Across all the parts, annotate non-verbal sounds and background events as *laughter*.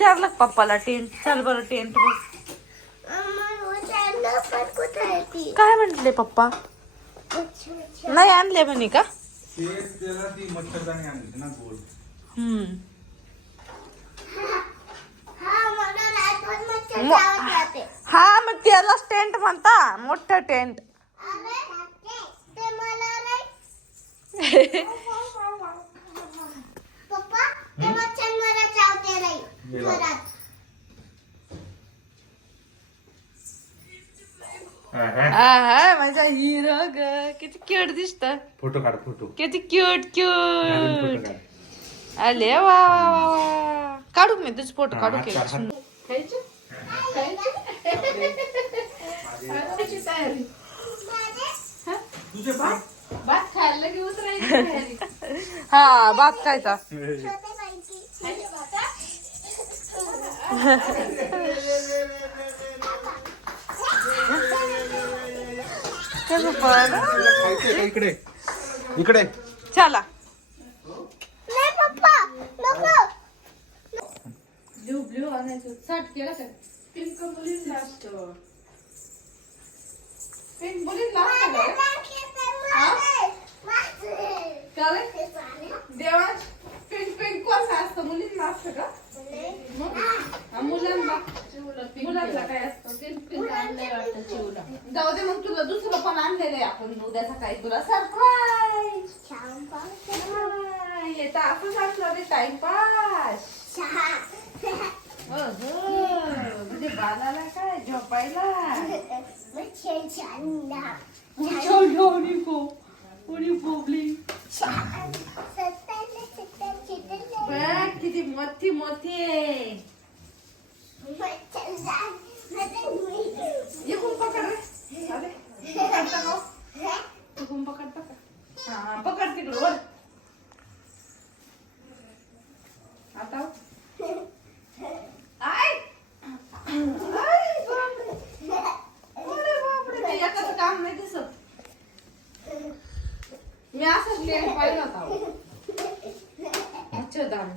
विचारलं पप्पाला टेंट? चल बरं टेंट बघ. काय म्हंटले पप्पा? नाही आणले म्हणे का? त्याला हम्म हा मग त्यालाच टेंट म्हणता. मोठं टेंट *laughs* पप्पा ते मच्छर मला चावते नाही गेला. हा माझा हिरो ग. किती क्यूट दिसत. फोटो काढ फोटो. किती क्यूट क्यूट आले वा वा वा वा. काढू मी तुझ फोटो काढू की. भात? खायला की उतरायची तयारी. हा भात खायचा. *laughs* इकडे इकडे. चला. ब्ल्यू ब्ल्यू आणायचं. काय पिंक पिंक देवा पिंक पिंक कोण असतं? मुलीच लास्ट का? मुलांना मुलांना काय असतं? वाटतं जाऊ दे मग तुला दुसरं पण आणलेलं आहे आपण. उद्या सकाळी तुला सरप्राईज येतं आपण असलं रे टाइमपास. म्हणजे बालाला काय झोपायला? बघ किती मोठी मोठी आहे. इकडून पकड रे. अरे पकडता का इकडून पकडता का हा पकड तिकडं वर. आता हो. आय आय बापरे. अरे बापरे ते एकाचं काम नाही दिसत. मी असंच लेट पाहिलं होता. अक्षरधाम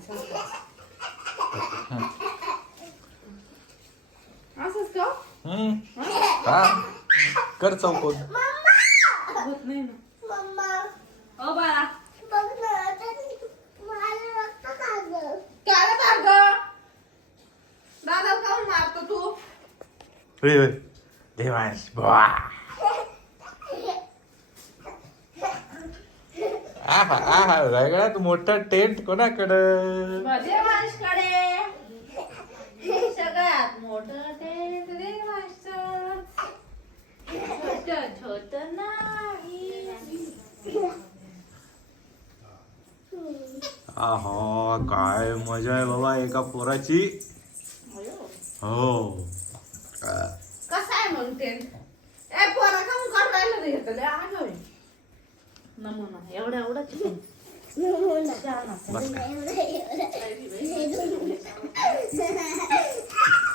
असंच का? हा? कर चौकोन. होत नाही ना. अ बाळा. त्याला मार गं. दादाला काहून मारतो तू? होय होय. देवांश बुवा. आहा आहा वेगळ्यात मोठा टेंट कोणाकडं? सगळ्यात मोठं ते देवांशचं. छोटं छोटं नाही. आहा काय मजा आहे बाबा एका पोराची. हो. कसं आहे मग ए पोरा का मग काढून राहिलं रे हे तर लय आगाऊ आहे. नमुना एवढा. बस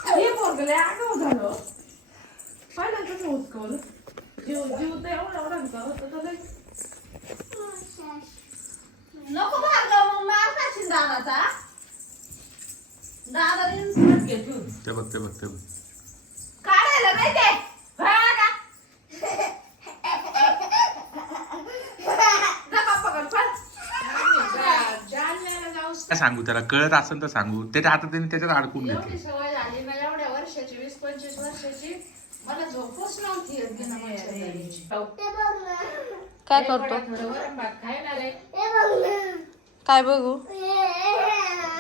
हे लय आगाऊ झालं. पाहिलं कसं उचकवलं. जीव जीव तर एवढा एवढा करत होता. नको भार्गव मग मार खाशील दादाचा. दादा इन्सुरन्स घेतो ते बघ ते बघ ते बघ काढायला नाही ते भया का? जा पप्पाकडे, पळ. जालन्याला जाऊ काय सांगू त्याला? कळत असेल तर सांगू. त्याच्या आता त्यांनी त्याच्यात अडकून एवढी घेतली. सवय झाली ना एवढ्या वर्षाची वीस पंचवीस वर्षाची. मला झोपच नव्हती येत बिना मच्छरदाणीची. काय करतो? थोडं वरण भात खायला रे. काय बघू?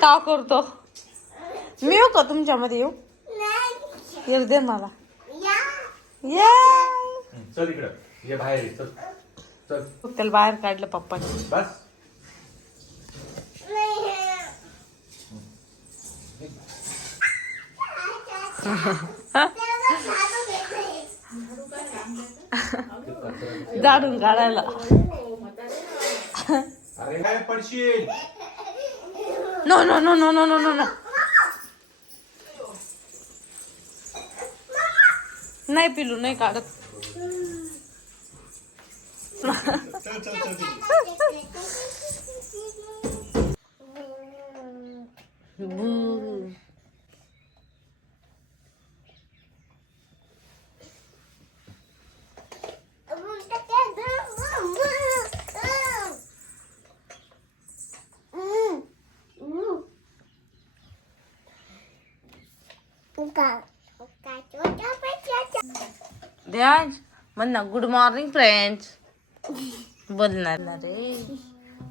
का करतो? मी येऊ का तुमच्यामध्ये येऊ? एक दे मला. ये. चल इकडं. ये बाहेर ये, चल. चल. त्याला बाहेर काढलं पप्पाने. बस. *laughs* झाडून काढायला. अरे काय पडशील? No no no no no no no no नाही पिलू नाही काढत. *laughs* देवांश म्हण ना गुड मॉर्निंग फ्रेंड्स बोलणार ना रे.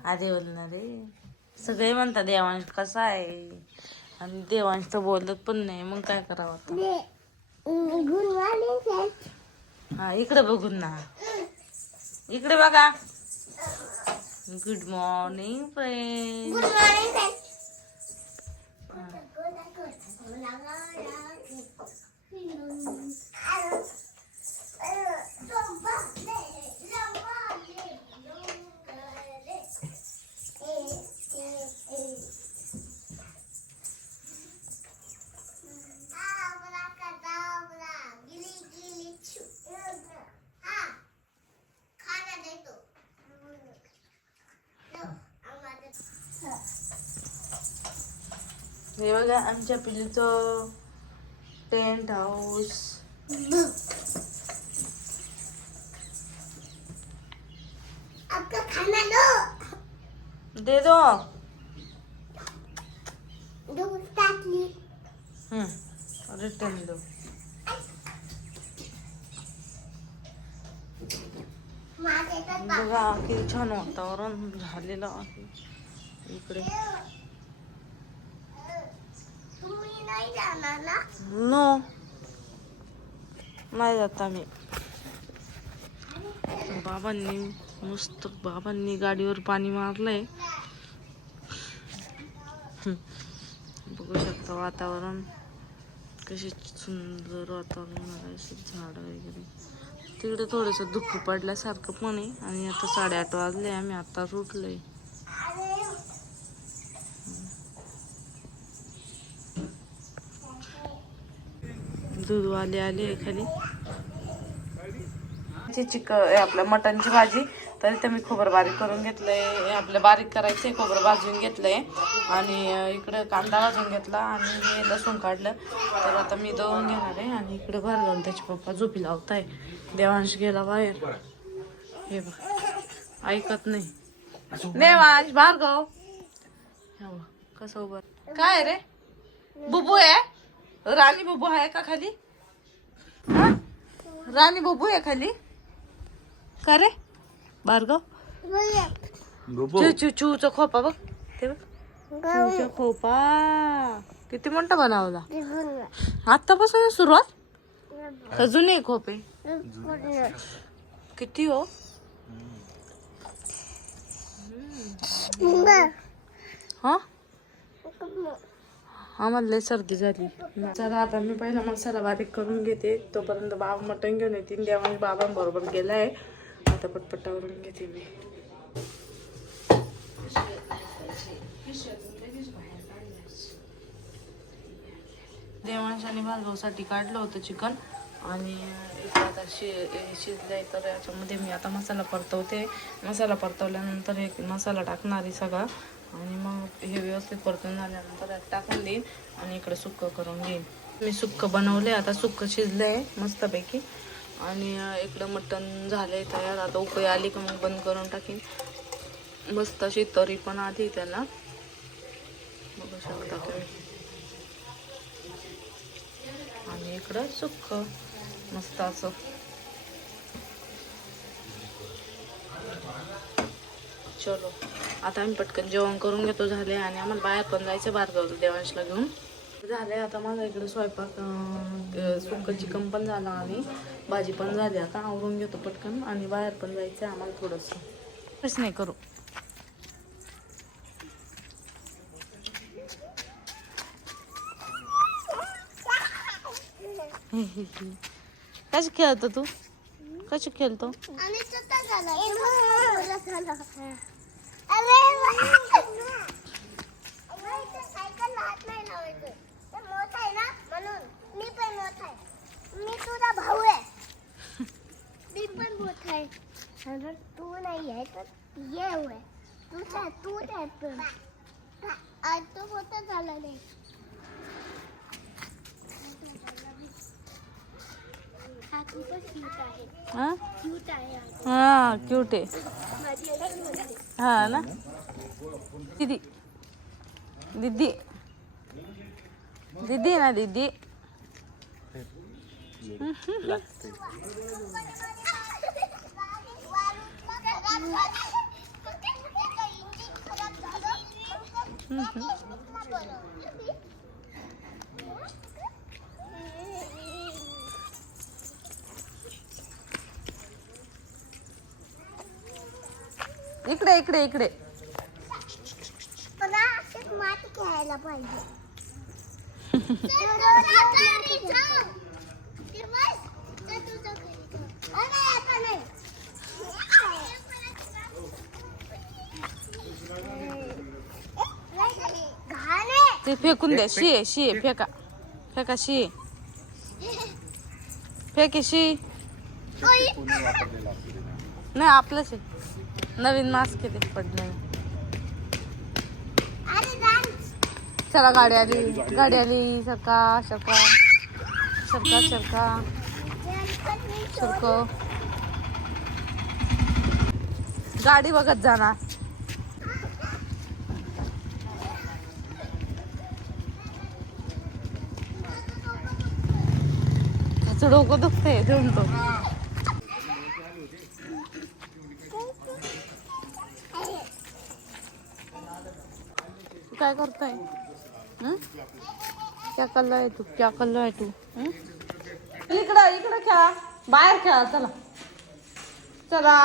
आधी बोलणार रे. सगळे म्हणतात देवांश कसा आहे? आणि देवांश तर बोलत पण नाही. मग काय करावं आता? हा इकडे बघून ना. इकडे बघा. गुड मॉर्निंग फ्रेंड हे बघा आमच्या पिल्लूचं टेंट हाऊस दो दे रिटर्न दो बघा किती छान वातावरण झालेलं आहे. इकडे. नाही जाणार ना नो नाही जात आम्ही बाबांनी मस्त बाबांनी गाडीवर पाणी मारलंय. बघू शकता वातावरण कसे सुंदर वातावरण अशी झाडं वगैरे. तिकडे थोडंसं धुकं पडल्यासारखं पण आहे आणि आता साडेआठ वाजले आम्ही आता उठलोय. दूधवाले आले खाली. चिक आपलं मटनची भाजी तर इथं मी खोबरं बारीक करून घेतलंय. हे आपलं बारीक करायचंय खोबरं भाजून घेतलंय. आणि इकडं कांदा भाजून घेतला आणि लसूण काढलं. तर आता मी दळून घेणार आहे आणि इकडे भर घालून त्याचे पप्पा झोपी लावताय. देवांश गेला बाहेर. हे बघ. ऐकत नाही. देवांश भार्गव. हे कसं उभं काय रे? बुबू आहे? राणी बुबू आहे का खाली? हा? राणी बुबू आहे खाली? का रे? भार्गव चू चू चूचा खोपा बघ. ते बघ. चूचा खोपा. किती मोठा बनवला? आतापासून सुरुवात? अजून एक खोपे? किती हो? हा? आम्हाला लय सर्दी झाली. चला आता मी पहिला मसाला बारीक करून घेते. तोपर्यंत बाबा मटण घेऊन येतील. देवाने बाबांबरोबर गेलाय. आता पटपटावरून घेते मी. देवांशाने आणि काढलं होतं चिकन. आणि आता शि शिजलंय. तर याच्यामध्ये मी आता मसाला परतवते. मसाला परतवल्यानंतर एक मसाला टाकणार आहे सगळा. आणि मग हे व्यवस्थित परतून झाल्यानंतर यात टाकून देईन आणि इकडे सुक्क करून घेईन. मी सुक्क बनवले आता सुक्क शिजलंय मस्तपैकी. आणि इकडं मटण झालंय तयार आता उकळी आली का मग बंद करून टाकीन. मस्त अशी तरी पण आधी त्याला. बघू शकता तुम्ही. आणि इकडं सुक्क मस्त असं. चलो. आता आम्ही पटकन जेवण करून घेतो झाले आणि आम्हाला बाहेर पण जायचं बारगावला देवांशला घेऊन. झाले आता माझा इकडे स्वयंपाक अं, सुक्क चिकन पण झालं आणि भाजी पण झाली. आता आवरून घेतो पटकन आणि बाहेर पण जायचं आहे आम्हाला थोडंसं. काहीच नाही करू. कशी खेळतो तू? कशी खेळतो? आणि सायकल नाही ते आहे ना म्हणून. मी पण आहे. मी भाऊ आहे. मी पण आहे. अगर तू नाही आहे तर ये होय तू तू त्यात आज तो मोठा झाला नाही. हा? खूपच क्यूट आहे हा क्यूट आहे. हा क्यूट आहे माझी आई म्हणते हा ना? दीदी. दीदी. दीदी ना दीदी? इकडे इकडे इकडे. मला असेच मात खेळायला पाहिजे. घाणे ते फेकून द्या शी आहे शी आहे फेका. फेका शी आहे. फेके शी. नाही आपलंच आहे. नवीन मास्क आहे ते पडलं चला गाडी आली. गाडी आली. सरका सरका. सरका सरका. सरको. गाडी बघत जाणार. त्याचं डोकं दुखतंय देऊन तो. काय करताय? क्या कल्ला आहे तू? क्या कल्ला आहे तू? इकडं इकडं खेळा. बाहेर खेळा चला. चला.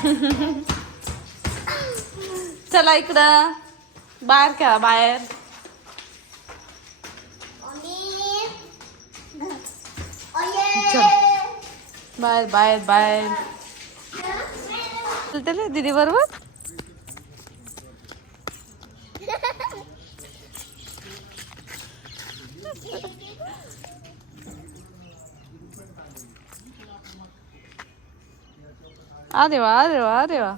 *laughs* चला इकडं. बाहेर खेळा बाहेर. Bye bye bye. चलते ना दीदी बरोबर? अरे वा अरे वा अरे वा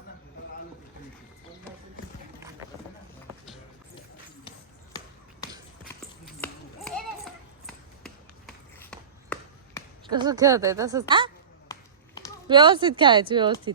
कसं खेळत आहे तसंच? हा? व्यवस्थित खेळायचं व्यवस्थित